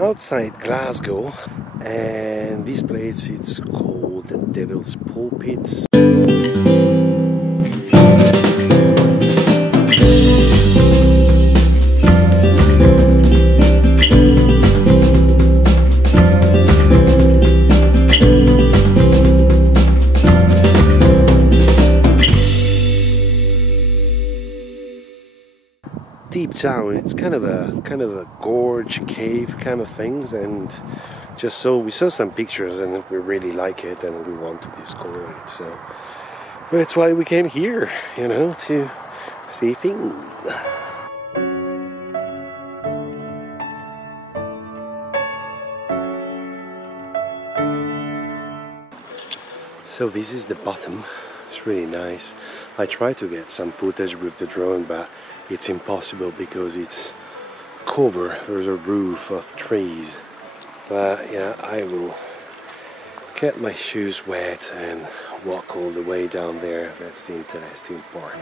outside Glasgow, and this place it's called the Devil's Pulpit. Deep down, it's kind of a gorge cave kind of things, and just so we saw some pictures and we really like it and we want to discover it. So that's why we came here, you know, to see things. So this is the bottom. It's really nice. I tried to get some footage with the drone, but it's impossible because it's covered. There's a roof of trees. But yeah, I will get my shoes wet and walk all the way down there. That's the interesting part.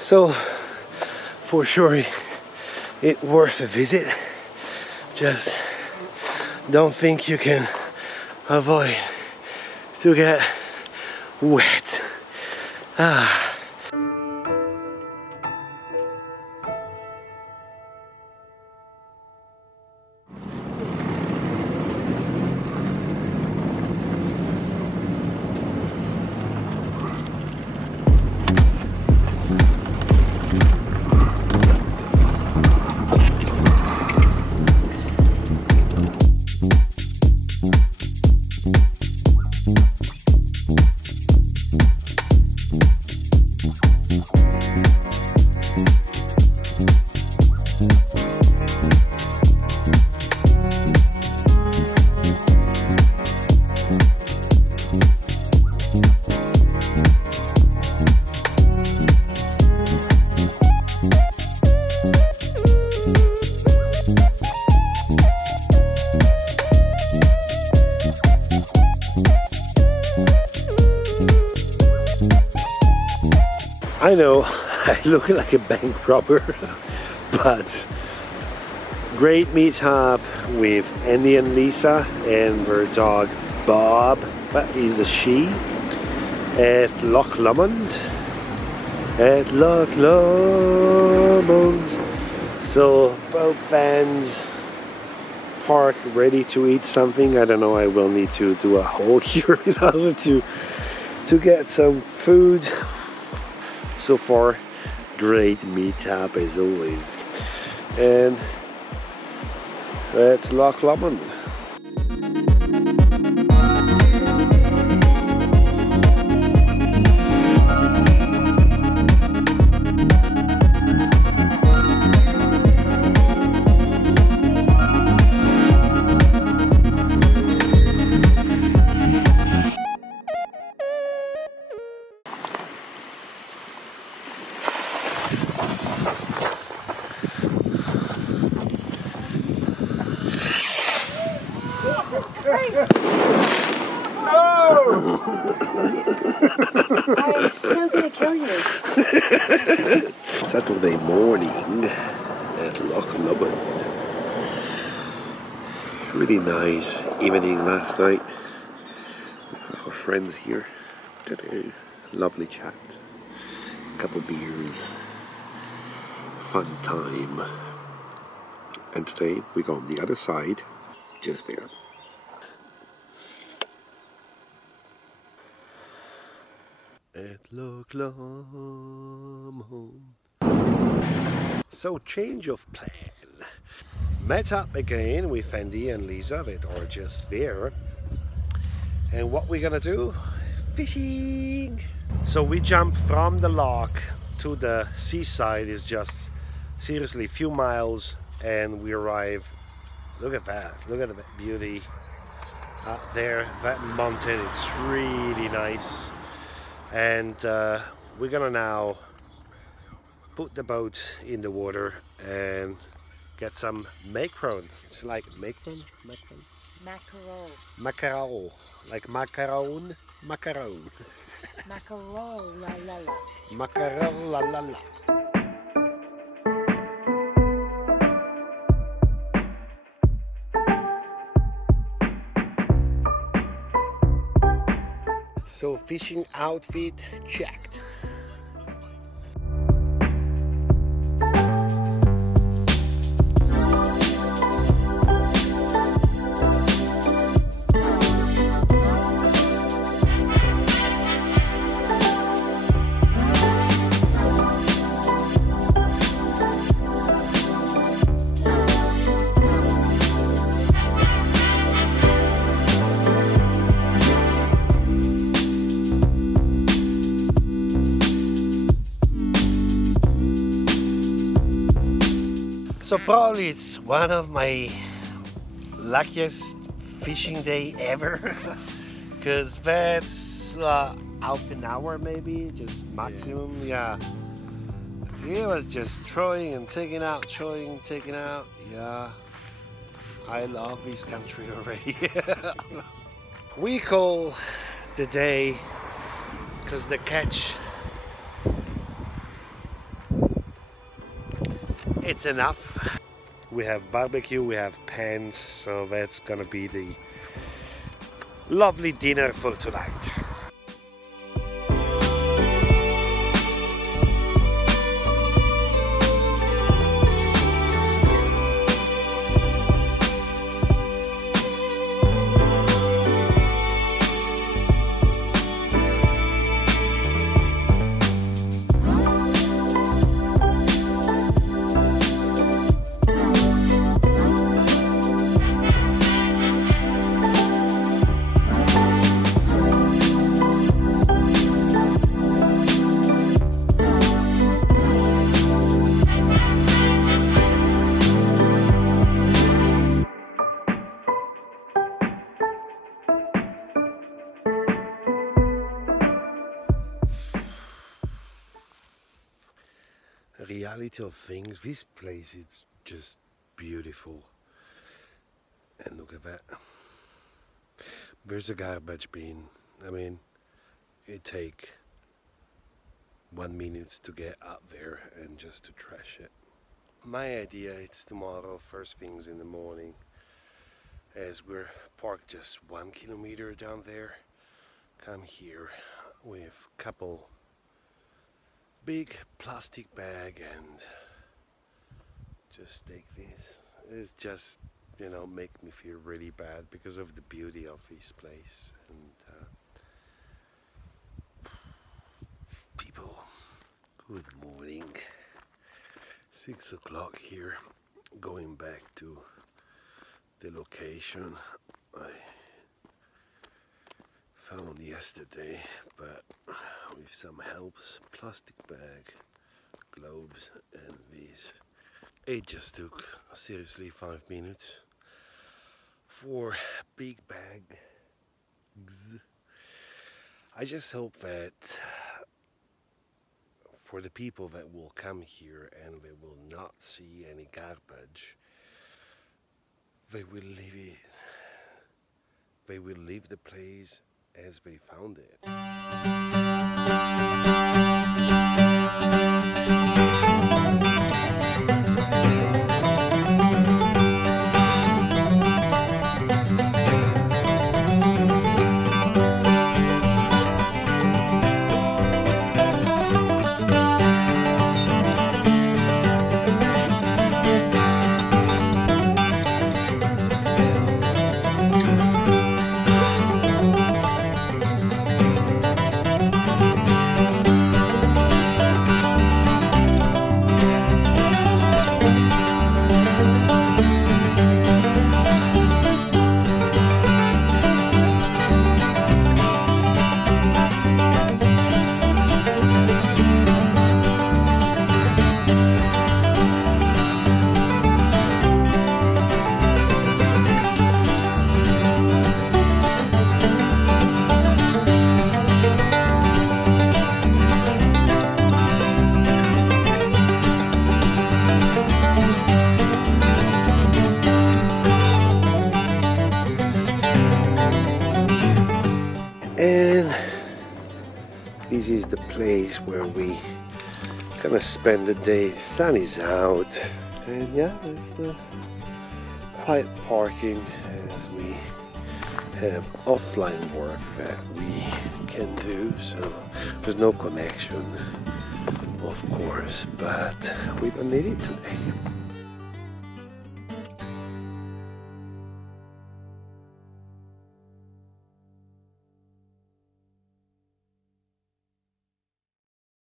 So, for sure, it's worth a visit. Just don't think you can avoid to get wet. I know I look like a bank robber, but great meetup with Andy and Lisa and their dog Bob, but he's a she, at Loch Lomond. So both vans parked ready to eat something. I don't know, I will need to do a haul here in order to get some food. So far, great meetup as always. And that's Loch Lomond. I'm so gonna kill you. Saturday morning at Loch Lomond. Really nice evening last night with our friends here. Had a lovely chat, a couple beers, fun time. And today we go on the other side, just there. At Loch Lomond. So change of plan. Met up again with Andy and Lisa that are just there. And what we're gonna do? Fishing! So we jump from the loch to the seaside. Is just seriously a few miles and we arrive. Look at that, look at the beauty up there, that mountain. It's really nice. And we're gonna now put the boat in the water and get some mackerel. It's like mackerel? Mackerel. Mackerel. Like macaron? Macaron. Mackerel la la la. Mackerel la la la. So fishing outfit checked. So probably it's one of my luckiest fishing day ever because that's half an hour maybe, just maximum. Yeah, it was just throwing and taking out, throwing, taking out. Yeah, I love this country already. We call the day because the catch, it's enough. We have barbecue, we have pans, so that's gonna be the lovely dinner for tonight. Reality of things, this place is just beautiful. And look at that. There's a garbage bin. I mean, it take 1 minute to get up there and just to trash it. My idea is tomorrow, first things in the morning, as we're parked just 1 kilometer down there, come here with a couple big plastic bag and just take this. It's just, you know, make me feel really bad because of the beauty of this place and people. Good morning. 6 o'clock here, going back to the location I found yesterday, but with some helps, plastic bag, gloves and these. It just took seriously 5 minutes for big bags. I just hope that for the people that will come here and they will not see any garbage, they will leave it. They will leave the place as they found it. this is the place where we gonna spend the day. Sun is out, and yeah, there's the quiet parking as we have offline work that we can do. So there's no connection, of course, but we don't need it today.